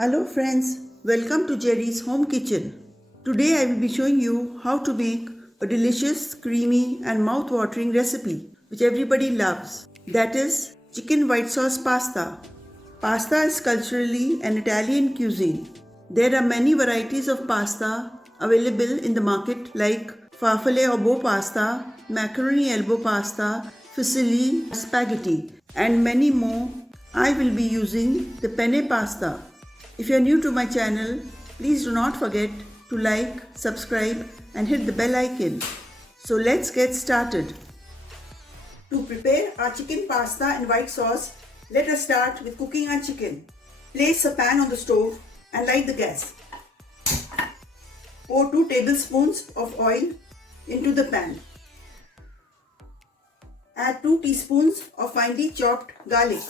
Hello friends, welcome to Jerry's Home Kitchen. Today I will be showing you how to make a delicious, creamy and mouth-watering recipe which everybody loves. That is chicken white sauce pasta. Pasta is culturally an Italian cuisine. There are many varieties of pasta available in the market like farfalle or bow pasta, macaroni elbow pasta, fusilli, spaghetti and many more. I will be using the penne pasta. If you are new to my channel, please do not forget to like, subscribe and hit the bell icon. So let's get started. To prepare our chicken pasta and white sauce, let us start with cooking our chicken. Place a pan on the stove and light the gas. Pour 2 tablespoons of oil into the pan. Add 2 teaspoons of finely chopped garlic.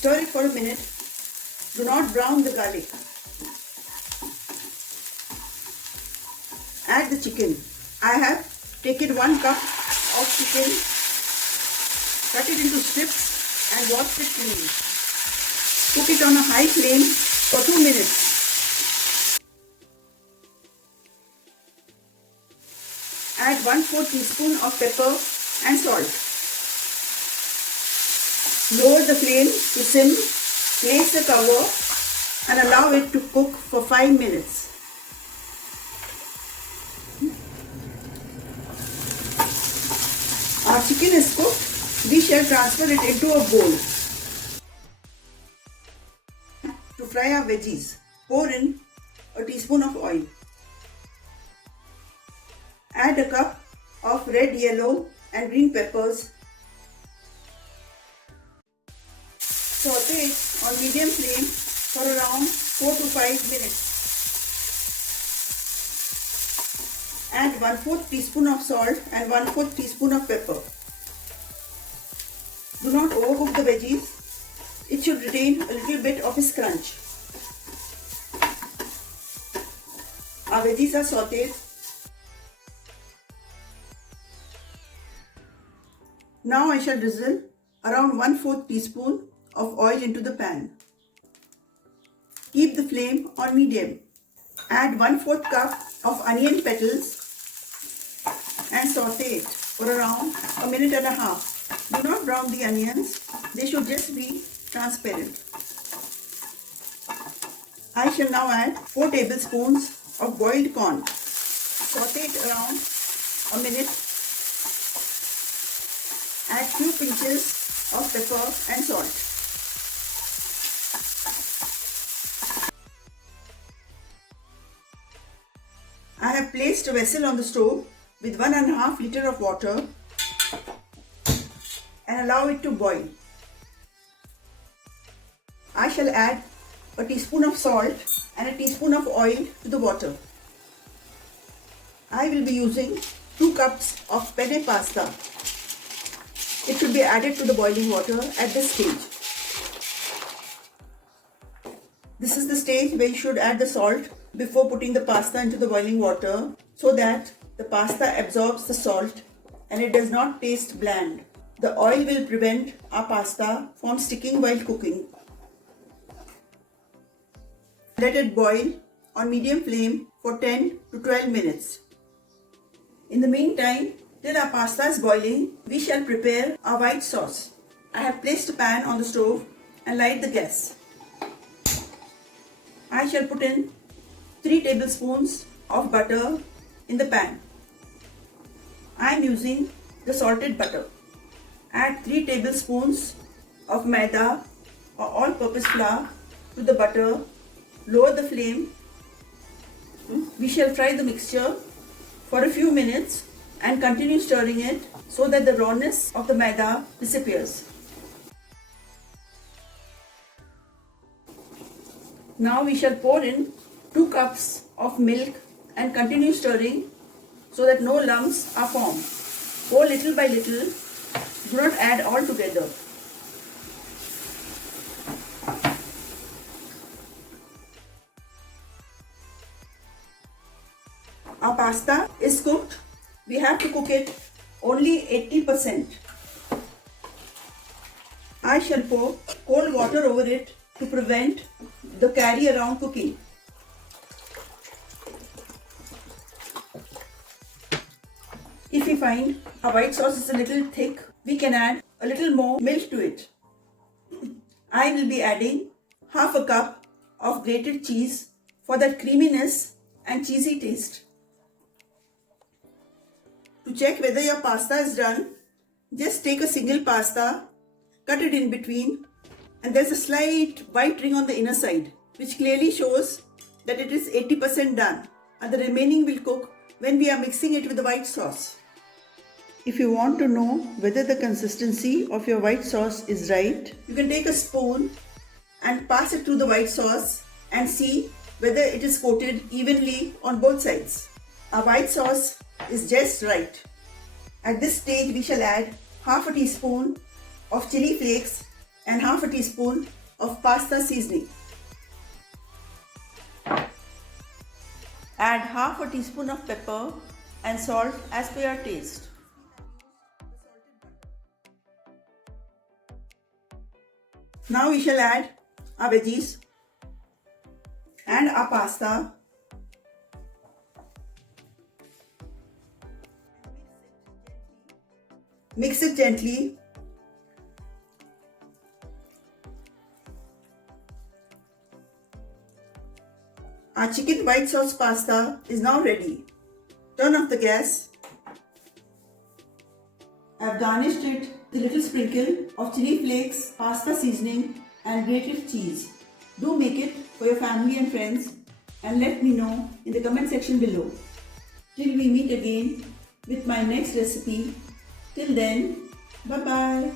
Stir it for a minute. Do not brown the garlic. Add the chicken. I have taken 1 cup of chicken, cut it into strips and wash it clean. Cook it on a high flame for 2 minutes. Add 1/4 teaspoon of pepper and salt. Lower the flame to sim, place the cover and allow it to cook for 5 minutes. Our chicken is cooked. We shall transfer it into a bowl. To fry our veggies, pour in a teaspoon of oil. Add a cup of red, yellow and green peppers. Saute it on medium flame for around 4 to 5 minutes. Add 1/4 teaspoon of salt and 1/4 teaspoon of pepper. Do not overcook the veggies. It should retain a little bit of its crunch. Our veggies are sauteed. Now I shall drizzle around 1/4 teaspoon of oil into the pan. Keep the flame on medium. Add 1/4 cup of onion petals and saute it for around a minute and a half. Do not brown the onions. They should just be transparent. I shall now add 4 tablespoons of boiled corn. Saute it around a minute. Add few pinches of pepper and salt. I have placed a vessel on the stove with 1.5 liter of water and allow it to boil. I shall add a teaspoon of salt and a teaspoon of oil to the water. I will be using 2 cups of penne pasta. It should be added to the boiling water at this stage. This is the stage where you should add the salt before putting the pasta into the boiling water so that the pasta absorbs the salt and it does not taste bland. The oil will prevent our pasta from sticking while cooking. Let it boil on medium flame for 10 to 12 minutes. In the meantime, till our pasta is boiling, we shall prepare our white sauce. I have placed a pan on the stove and light the gas. I shall put in 3 tablespoons of butter in the pan. I am using the salted butter. Add 3 tablespoons of maida or all-purpose flour to the butter. Lower the flame. We shall fry the mixture for a few minutes and continue stirring it so that the rawness of the maida disappears. Now we shall pour in 2 cups of milk and continue stirring so that no lumps are formed. Pour little by little. Do not add all together. Our pasta is cooked. We have to cook it only 80%. I shall pour cold water over it to prevent the carry around cooking. If we find our white sauce is a little thick, we can add a little more milk to it. I will be adding half a cup of grated cheese for that creaminess and cheesy taste. To check whether your pasta is done, just take a single pasta, cut it in between, and there's a slight white ring on the inner side, which clearly shows that it is 80% done, and the remaining will cook when we are mixing it with the white sauce. If you want to know whether the consistency of your white sauce is right, you can take a spoon and pass it through the white sauce and see whether it is coated evenly on both sides. Our white sauce is just right. At this stage, we shall add half a teaspoon of chili flakes and half a teaspoon of pasta seasoning. Add half a teaspoon of pepper and salt as per your taste. Now we shall add our veggies and our pasta. Mix it gently. Our chicken white sauce pasta is now ready. Turn off the gas. I have garnished it with a little sprinkle of chili flakes, pasta seasoning and grated cheese. Do make it for your family and friends and let me know in the comment section below. Till we meet again with my next recipe. Till then, bye bye.